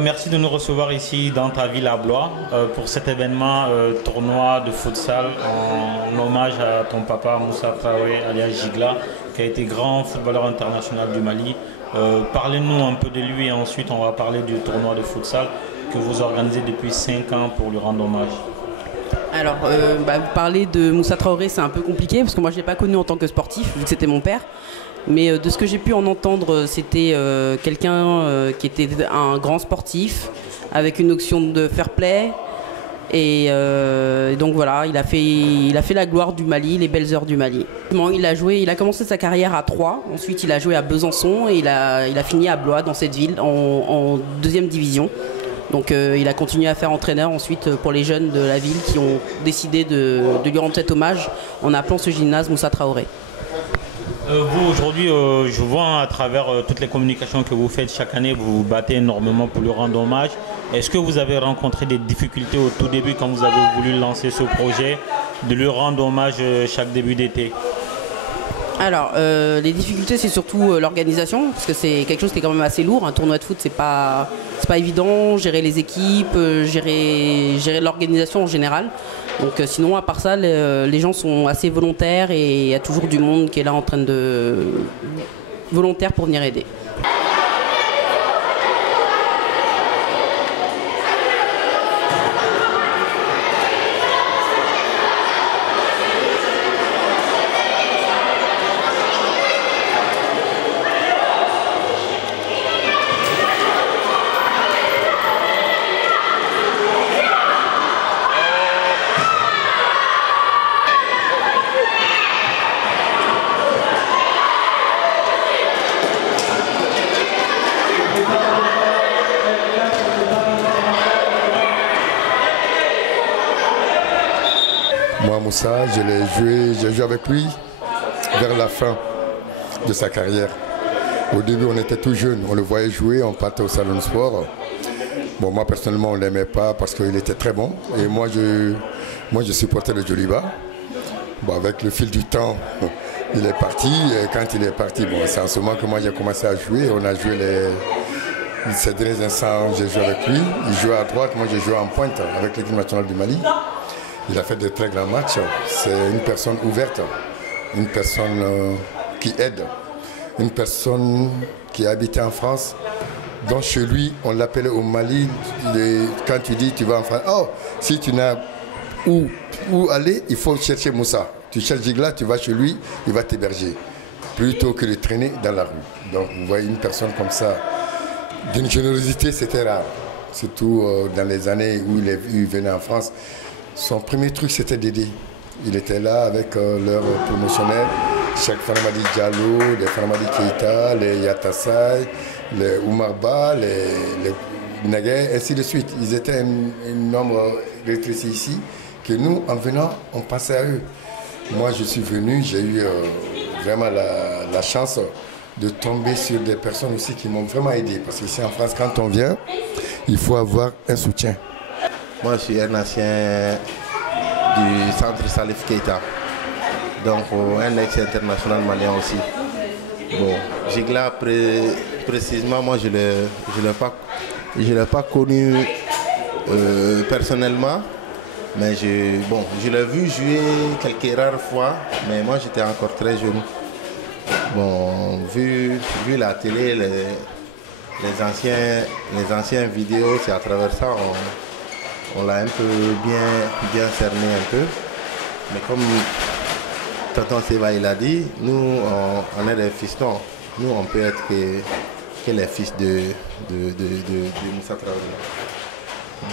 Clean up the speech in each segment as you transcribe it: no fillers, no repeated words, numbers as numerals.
Merci de nous recevoir ici dans ta ville à Blois pour cet événement tournoi de futsal en hommage à ton papa Moussa Traoré alias Gigla qui a été grand footballeur international du Mali. Parlez-nous un peu de lui et ensuite on va parler du tournoi de futsal que vous organisez depuis 5 ans pour lui rendre hommage. Alors, parler de Moussa Traoré, c'est un peu compliqué parce que moi je ne l'ai pas connu en tant que sportif vu que c'était mon père. Mais de ce que j'ai pu en entendre, c'était quelqu'un qui était un grand sportif avec une notion de fair play. Et donc voilà, il a fait la gloire du Mali, les belles heures du Mali. Il a commencé sa carrière à Troyes, ensuite il a joué à Besançon et il a fini à Blois dans cette ville en deuxième division. Donc il a continué à faire entraîneur ensuite pour les jeunes de la ville qui ont décidé de lui rendre cet hommage en appelant ce gymnase Moussa Traoré. Vous aujourd'hui, je vois à travers toutes les communications que vous faites chaque année, vous vous battez énormément pour lui rendre hommage. Est-ce que vous avez rencontré des difficultés au tout début quand vous avez voulu lancer ce projet, de lui rendre hommage chaque début d'été? Alors, les difficultés, c'est surtout l'organisation, parce que c'est quelque chose qui est quand même assez lourd. Un tournoi de foot, c'est pas évident, gérer les équipes, gérer l'organisation en général. Donc sinon, à part ça, les gens sont assez volontaires et il y a toujours du monde qui est là en train de volontaire pour venir aider. Moi, Moussa, j'ai joué avec lui vers la fin de sa carrière. Au début, on était tout jeunes, on le voyait jouer, on partait au salon de sport. Bon, moi, personnellement, on ne l'aimait pas parce qu'il était très bon. Et moi, je supportais le Djoliba. Bon, avec le fil du temps, il est parti. Et quand il est parti, bon, c'est en ce moment que moi, j'ai commencé à jouer. On a joué ces derniers instants, j'ai joué avec lui. Il jouait à droite, moi, j'ai joué en pointe avec l'équipe nationale du Mali. Il a fait de très grands matchs. C'est une personne ouverte, une personne qui aide, une personne qui a habité en France. Donc chez lui, on l'appelait au Mali. Quand tu dis tu vas en France, oh, si tu n'as où aller, il faut chercher Moussa. Tu cherches Gigla, tu vas chez lui, il va t'héberger. Plutôt que de traîner dans la rue. Donc vous voyez une personne comme ça, d'une générosité, c'était rare. Surtout dans les années où il venait en France. Son premier truc, c'était d'aider. Il était là avec leurs promotionnaires, chaque Fanamadi Diallo, les Fanamadi Keita, les Yatassay, les Oumarba, les Naguet, ainsi de suite. Ils étaient un nombre rétréci ici, que nous, en venant, on passait à eux. Moi, je suis venu, j'ai eu vraiment la chance de tomber sur des personnes aussi qui m'ont vraiment aidé. Parce qu'ici en France, quand on vient, il faut avoir un soutien. Moi, je suis un ancien du centre Salif Keita, donc un ex-international malien aussi. Bon, Gigla, précisément, moi, je ne l'ai pas connu personnellement, mais je l'ai vu jouer quelques rares fois, mais moi, j'étais encore très jeune. Bon, vu la télé, les anciennes vidéos, c'est à travers ça on l'a un peu bien cerné un peu. Mais comme Tonton Seva il a dit, nous on est des fistons. Nous on peut être que les fils de Moussa Traoré.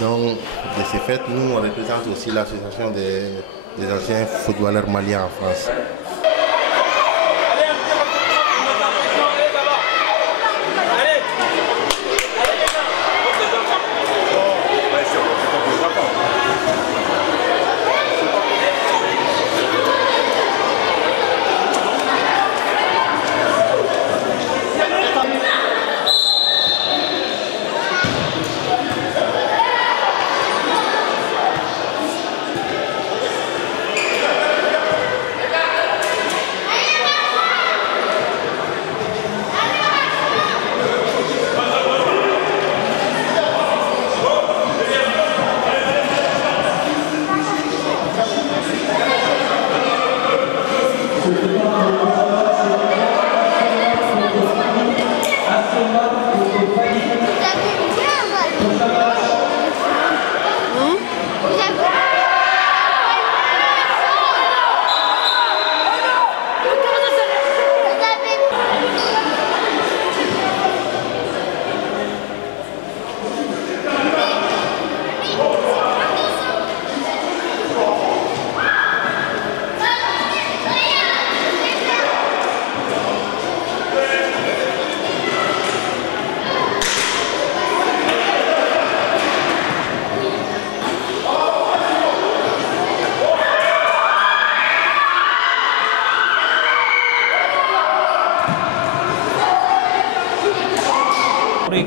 Donc, de ce fait, nous, on représente aussi l'association des anciens footballeurs maliens en France.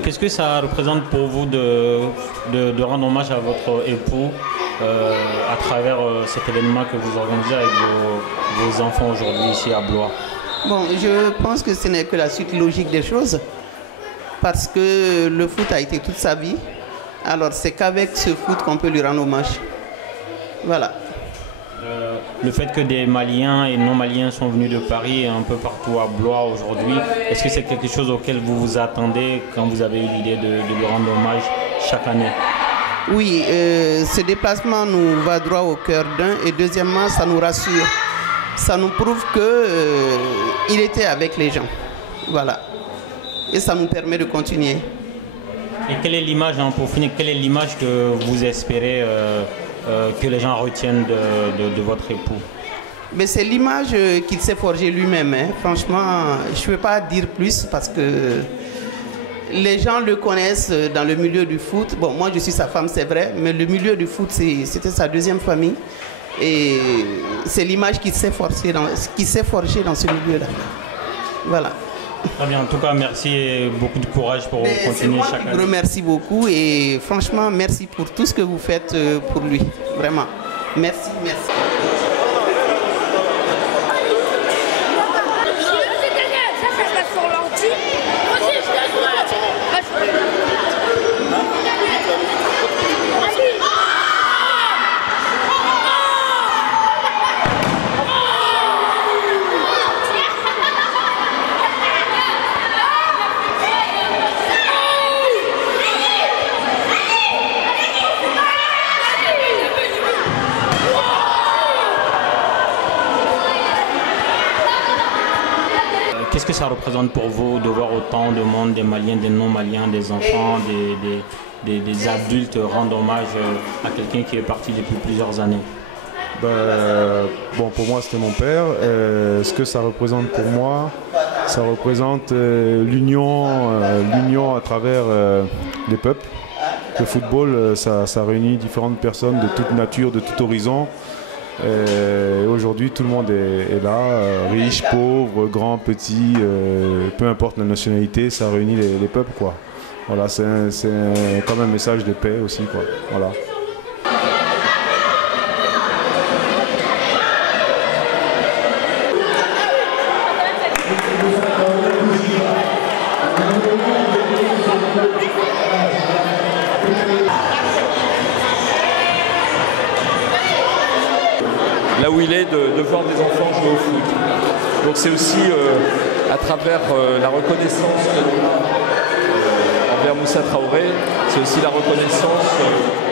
Qu'est-ce que ça représente pour vous de rendre hommage à votre époux à travers cet événement que vous organisez avec vos enfants aujourd'hui ici à Blois? Bon, je pense que ce n'est que la suite logique des choses parce que le foot a été toute sa vie. Alors c'est qu'avec ce foot qu'on peut lui rendre hommage. Voilà. Le fait que des Maliens et non-Maliens sont venus de Paris et un peu partout à Blois aujourd'hui, est-ce que c'est quelque chose auquel vous vous attendez quand vous avez eu l'idée de lui rendre hommage chaque année? Oui, ce déplacement nous va droit au cœur d'un et deuxièmement, ça nous rassure. Ça nous prouve qu'il était avec les gens. Voilà. Et ça nous permet de continuer. Et quelle est l'image, pour finir, quelle est l'image que vous espérez que les gens retiennent de votre époux? Mais c'est l'image qu'il s'est forgée lui-même. Hein. Franchement, je ne peux pas dire plus parce que les gens le connaissent dans le milieu du foot. Bon, moi je suis sa femme, c'est vrai, mais le milieu du foot, c'était sa deuxième famille. Et c'est l'image qui s'est forgée dans ce milieu-là. Voilà. Très bien, en tout cas, merci et beaucoup de courage pour continuer chaque année. Je vous remercie beaucoup et franchement, merci pour tout ce que vous faites pour lui. Vraiment. Merci, merci. Qu'est-ce que ça représente pour vous de voir autant de monde, des Maliens, des non-Maliens, des enfants, des adultes rendre hommage à quelqu'un qui est parti depuis plusieurs années? Bon, pour moi, c'était mon père. Ce que ça représente pour moi, ça représente l'union à travers les peuples. Le football, ça réunit différentes personnes de toute nature, de tout horizon. Aujourd'hui, tout le monde est là, riche, pauvre, grand, petit, peu importe la nationalité, ça réunit les peuples, quoi. Voilà, c'est comme un message de paix aussi, quoi. Voilà. Là où il est, de voir des enfants jouer au foot. Donc c'est aussi à travers la reconnaissance envers Moussa Traoré, c'est aussi la reconnaissance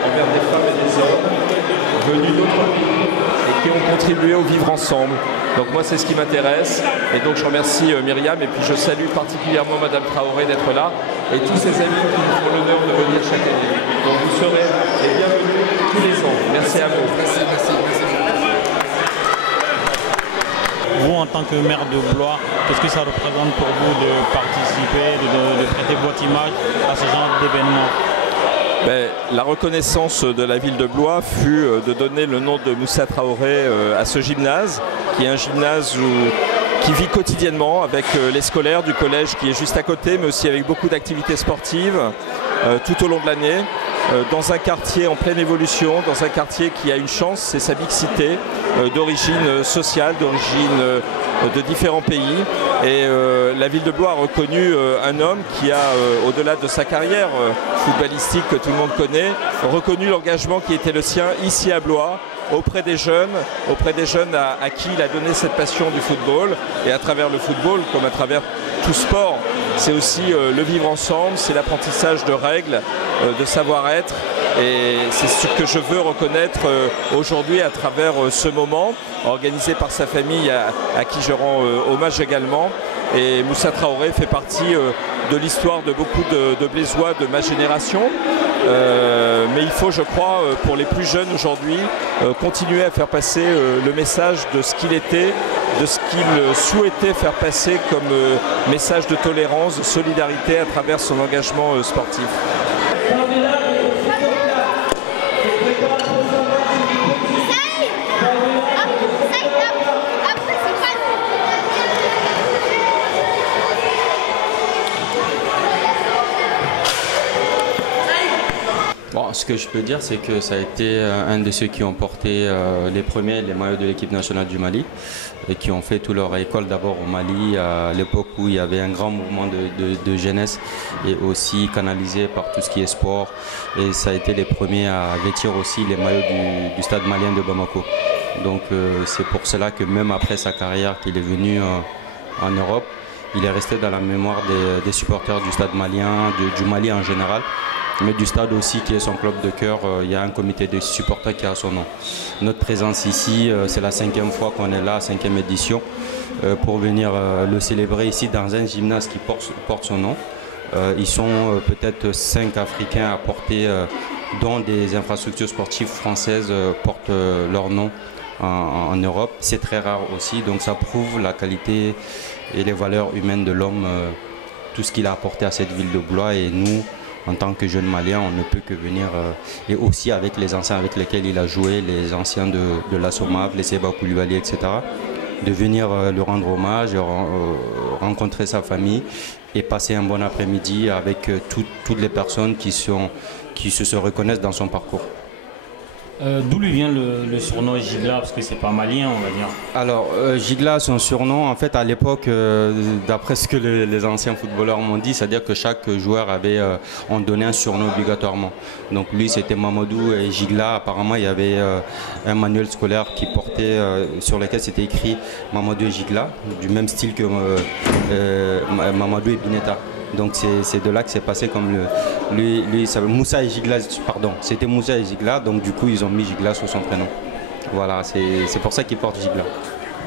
envers des femmes et des hommes venus d'autres pays et qui ont contribué au vivre ensemble, Donc moi c'est ce qui m'intéresse et donc je remercie Myriam et puis je salue particulièrement Madame Traoré d'être là et tous ses amis qui nous font l'honneur de venir chaque année. Donc vous serez les bienvenus tous les ans. Merci à vous. Merci. Vous, en tant que maire de Blois, qu'est-ce que ça représente pour vous de participer, de prêter votre image à ce genre d'événement? La reconnaissance de la ville de Blois fut de donner le nom de Moussa Traoré à ce gymnase, qui est un gymnase qui vit quotidiennement avec les scolaires du collège qui est juste à côté, mais aussi avec beaucoup d'activités sportives tout au long de l'année, dans un quartier en pleine évolution, dans un quartier qui a une chance, c'est sa mixité d'origine sociale, d'origine de différents pays. Et la ville de Blois a reconnu un homme qui a, au-delà de sa carrière footballistique que tout le monde connaît, reconnu l'engagement qui était le sien ici à Blois, auprès des jeunes à qui il a donné cette passion du football. Et à travers le football, comme à travers tout sport, c'est aussi le vivre ensemble, c'est l'apprentissage de règles, de savoir-être. Et c'est ce que je veux reconnaître aujourd'hui à travers ce moment organisé par sa famille à qui je rends hommage également. Et Moussa Traoré fait partie de l'histoire de beaucoup de Blésois de ma génération. Mais il faut, je crois, pour les plus jeunes aujourd'hui, continuer à faire passer le message de ce qu'il était, de ce qu'il souhaitait faire passer comme message de tolérance, de solidarité à travers son engagement sportif. Bon, ce que je peux dire, c'est que ça a été un de ceux qui ont porté les maillots de l'équipe nationale du Mali et qui ont fait toute leur école d'abord au Mali à l'époque où il y avait un grand mouvement de jeunesse et aussi canalisé par tout ce qui est sport. Et ça a été les premiers à vêtir aussi les maillots du stade malien de Bamako. Donc c'est pour cela que même après sa carrière qu'il est venu en Europe, il est resté dans la mémoire des supporters du stade malien, du Mali en général. Mais du stade aussi qui est son club de cœur, il y a un comité de supporters qui a son nom. Notre présence ici, c'est la 5e fois qu'on est là, 5e édition, pour venir le célébrer ici dans un gymnase qui porte son nom. Ils sont peut-être 5 Africains à porter, dont des infrastructures sportives françaises portent leur nom en Europe. C'est très rare aussi, donc ça prouve la qualité et les valeurs humaines de l'homme, tout ce qu'il a apporté à cette ville de Blois. Et nous, en tant que jeunes Maliens, on ne peut que venir, et aussi avec les anciens avec lesquels il a joué, les anciens de la Somav, les Seba Koulibaly, etc., de venir lui rendre hommage, rencontrer sa famille et passer un bon après-midi avec toutes les personnes qui se reconnaissent dans son parcours. D'où lui vient le surnom Gigla, parce que c'est pas malien, on va dire. Alors Gigla, son surnom, en fait à l'époque, d'après ce que les anciens footballeurs m'ont dit, c'est-à-dire que chaque joueur on donnait un surnom obligatoirement. Donc lui c'était Mamadou et Gigla, apparemment il y avait un manuel scolaire qui portait, sur lequel c'était écrit Mamadou et Gigla, du même style que Mamadou et Bineta. Donc c'est de là que c'est passé comme Moussa et Gigla, pardon, c'était Moussa et Gigla, donc du coup ils ont mis Gigla sur son prénom. Voilà, c'est pour ça qu'il porte Gigla.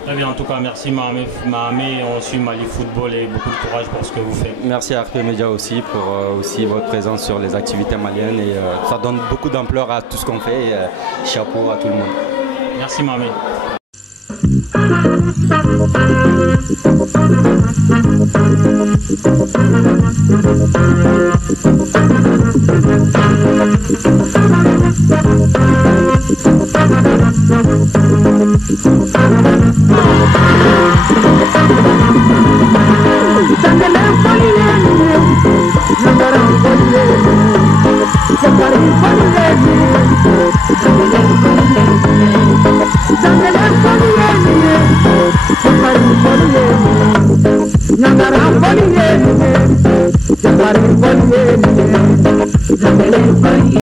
Très bien, en tout cas merci Mahamé, on suit Mali Football et beaucoup de courage pour ce que vous faites. Merci à RP Média aussi pour aussi votre présence sur les activités maliennes et ça donne beaucoup d'ampleur à tout ce qu'on fait et chapeau à tout le monde. Merci Mahamé.